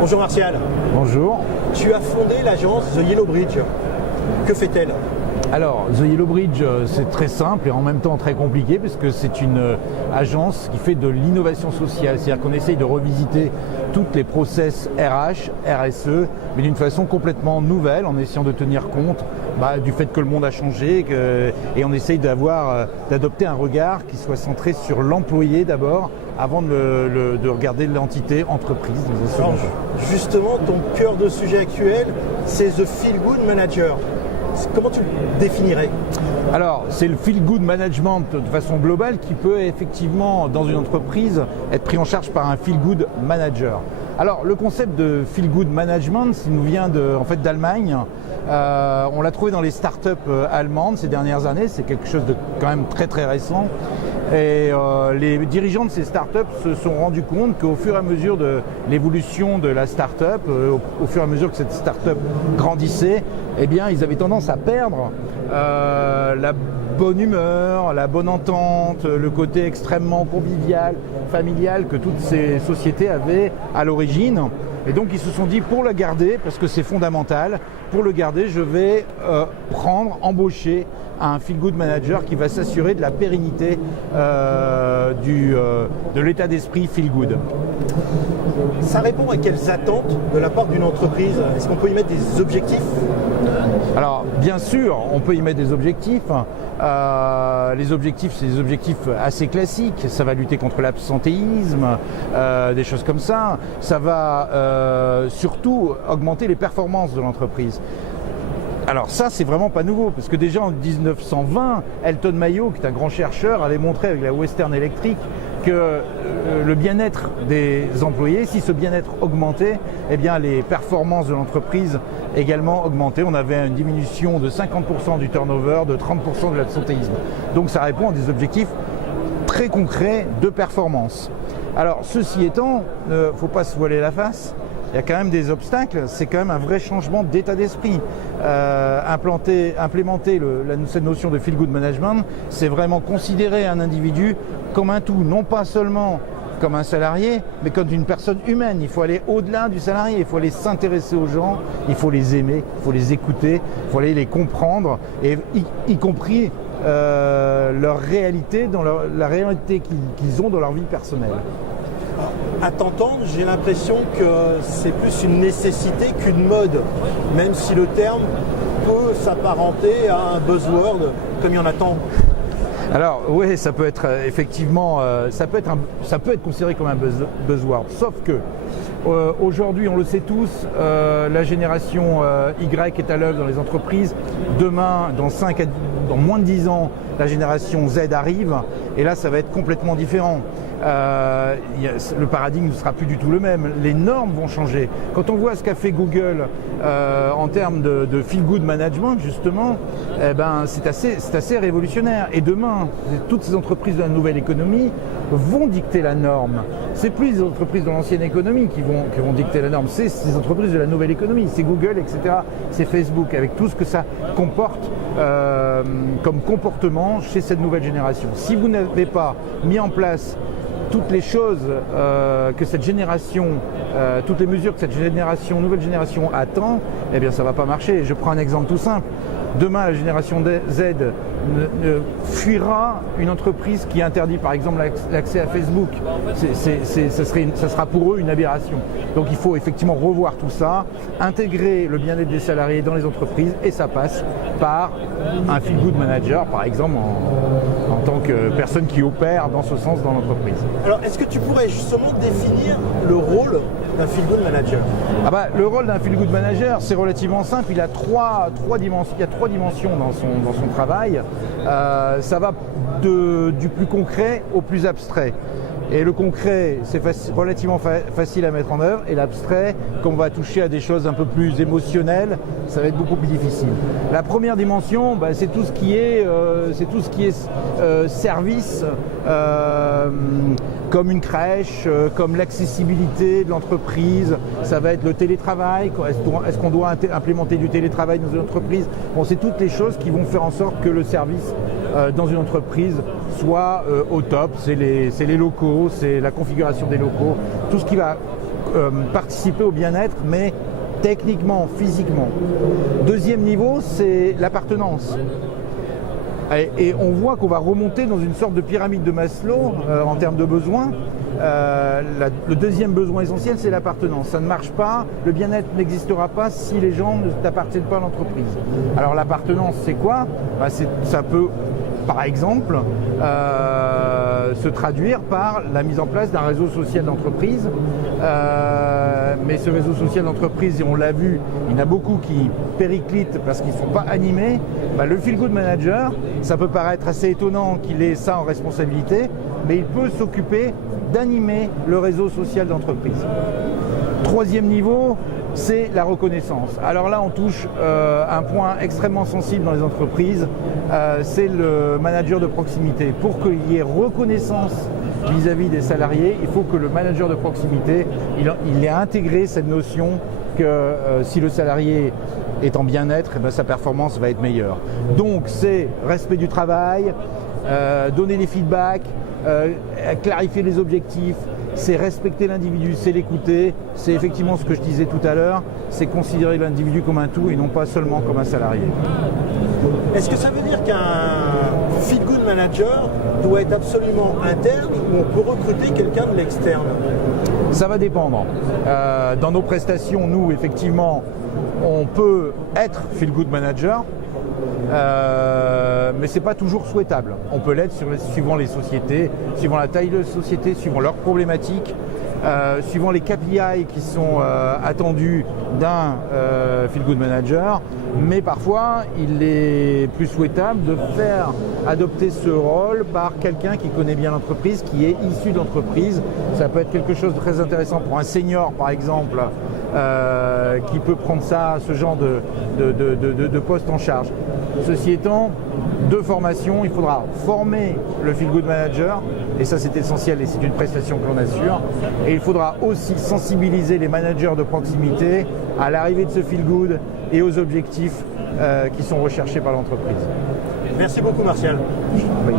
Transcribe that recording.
Bonjour Martial. Bonjour. Tu as fondé l'agence The Yellow Bridge. Que fait-elle ? Alors, The Yellow Bridge, c'est très simple et en même temps très compliqué puisque c'est une agence qui fait de l'innovation sociale. C'est-à-dire qu'on essaye de revisiter toutes les process RH, RSE, mais d'une façon complètement nouvelle en essayant de tenir compte du fait que le monde a changé et on essaye d'adopter un regard qui soit centré sur l'employé d'abord avant de regarder l'entité entreprise. Alors, justement, ton cœur de sujet actuel, c'est The Feel Good Manager. Comment tu le définirais ? Alors, c'est le feel good management de façon globale qui peut effectivement, dans une entreprise, être pris en charge par un feel good manager. Alors, le concept de feel good management, il nous vient d'Allemagne. On l'a trouvé dans les startups allemandes ces dernières années. C'est quelque chose de quand même très très récent. Et les dirigeants de ces startups se sont rendus compte qu'au fur et à mesure de l'évolution de la startup, au fur et à mesure que cette startup grandissait, eh bien, ils avaient tendance à perdre la bonne humeur, la bonne entente, le côté extrêmement convivial, familial que toutes ces sociétés avaient à l'origine. Et donc ils se sont dit, pour le garder, parce que c'est fondamental, pour le garder, je vais embaucher un feel good manager qui va s'assurer de la pérennité de l'état d'esprit feel good. Ça répond à quelles attentes de la part d'une entreprise ? Est-ce qu'on peut y mettre des objectifs ? Alors, bien sûr, on peut y mettre des objectifs. Les objectifs, c'est des objectifs assez classiques. Ça va lutter contre l'absentéisme, des choses comme ça. Ça va surtout augmenter les performances de l'entreprise. Alors ça, c'est vraiment pas nouveau, parce que déjà en 1920, Elton Mayo, qui est un grand chercheur, avait montré avec la Western Electric que le bien-être des employés, si ce bien-être augmentait, eh bien les performances de l'entreprise également augmentaient. On avait une diminution de 50% du turnover, de 30% de l'absentéisme. Donc ça répond à des objectifs très concrets de performance. Alors ceci étant, il ne faut pas se voiler la face. Il y a quand même des obstacles, c'est quand même un vrai changement d'état d'esprit. Implémenter cette notion de feel good management, c'est vraiment considérer un individu comme un tout, non pas seulement comme un salarié, mais comme une personne humaine. Il faut aller au-delà du salarié, il faut aller s'intéresser aux gens, il faut les aimer, il faut les écouter, il faut aller les comprendre, et y compris leur réalité, la réalité qu'ils ont dans leur vie personnelle. À t'entendre, j'ai l'impression que c'est plus une nécessité qu'une mode, même si le terme peut s'apparenter à un buzzword, comme il y en a tant. Alors oui, ça peut être effectivement, ça peut être considéré comme un buzzword, sauf que aujourd'hui, on le sait tous, la génération Y est à l'œuvre dans les entreprises. Demain, dans moins de 10 ans, la génération Z arrive, et là, ça va être complètement différent. Le paradigme ne sera plus du tout le même. Les normes vont changer. Quand on voit ce qu'a fait Google en termes de feel good management, justement, c'est assez révolutionnaire. Et demain, toutes ces entreprises de la nouvelle économie vont dicter la norme. C'est plus les entreprises de l'ancienne économie qui vont dicter la norme. C'est ces entreprises de la nouvelle économie. C'est Google, etc. C'est Facebook, avec tout ce que ça comporte comme comportement chez cette nouvelle génération. Si vous n'avez pas mis en place toutes les choses que cette génération, toutes les mesures que cette nouvelle génération attend, eh bien ça ne va pas marcher. Je prends un exemple tout simple. Demain, la génération Z fuira une entreprise qui interdit par exemple l'accès à Facebook. Ça sera pour eux une aberration. Donc il faut effectivement revoir tout ça, intégrer le bien-être des salariés dans les entreprises, et ça passe par un feel good manager, par exemple, en tant que personne qui opère dans ce sens dans l'entreprise. Alors est-ce que tu pourrais justement définir le rôle d'un feel good manager ? Le rôle d'un feel good manager, c'est relativement simple. Il y a trois dimensions dans son travail. Ça va du plus concret au plus abstrait. Et le concret, c'est relativement facile à mettre en œuvre, et l'abstrait, quand on va toucher à des choses un peu plus émotionnelles, ça va être beaucoup plus difficile. La première dimension, c'est tout ce qui est, service, comme une crèche, comme l'accessibilité de l'entreprise. Ça va être le télétravail. Est-ce qu'on doit implémenter du télétravail dans une entreprise ? Bon, c'est toutes les choses qui vont faire en sorte que le service dans une entreprise soit au top. C'est les locaux, c'est la configuration des locaux, tout ce qui va participer au bien-être, mais techniquement, physiquement. Deuxième niveau, c'est l'appartenance. Et on voit qu'on va remonter dans une sorte de pyramide de Maslow en termes de besoins. Le deuxième besoin essentiel, c'est l'appartenance. Ça ne marche pas, le bien-être n'existera pas si les gens ne t'appartiennent pas à l'entreprise. Alors l'appartenance, c'est quoi? Ça peut, par exemple, se traduire par la mise en place d'un réseau social d'entreprise. Mais ce réseau social d'entreprise, et on l'a vu, il y en a beaucoup qui périclitent parce qu'ils ne sont pas animés. Le Feel Good Manager, ça peut paraître assez étonnant qu'il ait ça en responsabilité, mais il peut s'occuper d'animer le réseau social d'entreprise. Troisième niveau, c'est la reconnaissance. Alors là, on touche un point extrêmement sensible dans les entreprises, c'est le manager de proximité. Pour qu'il y ait reconnaissance vis-à-vis des salariés, il faut que le manager de proximité, il ait intégré cette notion que si le salarié est en bien-être, sa performance va être meilleure. Donc c'est respect du travail, donner des feedbacks, clarifier les objectifs, c'est respecter l'individu, c'est l'écouter, c'est effectivement ce que je disais tout à l'heure, c'est considérer l'individu comme un tout et non pas seulement comme un salarié. Est-ce que ça veut dire qu'un Feel Good Manager doit être absolument interne ou on peut recruter quelqu'un de l'externe? Ça va dépendre. Dans nos prestations, nous, effectivement, on peut être Feel Good Manager, mais ce n'est pas toujours souhaitable. On peut l'être suivant les sociétés, suivant la taille de la société, suivant leurs problématiques, suivant les KPI qui sont attendus d'un Feel Good Manager, mais parfois il est plus souhaitable de faire adopter ce rôle par quelqu'un qui connaît bien l'entreprise, qui est issu de l'entreprise. Ça peut être quelque chose de très intéressant pour un senior par exemple, qui peut prendre ce genre de poste en charge. Ceci étant, de formation, il faudra former le Feel Good Manager, et ça c'est essentiel et c'est une prestation que l'on assure, et il faudra aussi sensibiliser les managers de proximité à l'arrivée de ce Feel Good et aux objectifs qui sont recherchés par l'entreprise. Merci beaucoup Martial. Oui.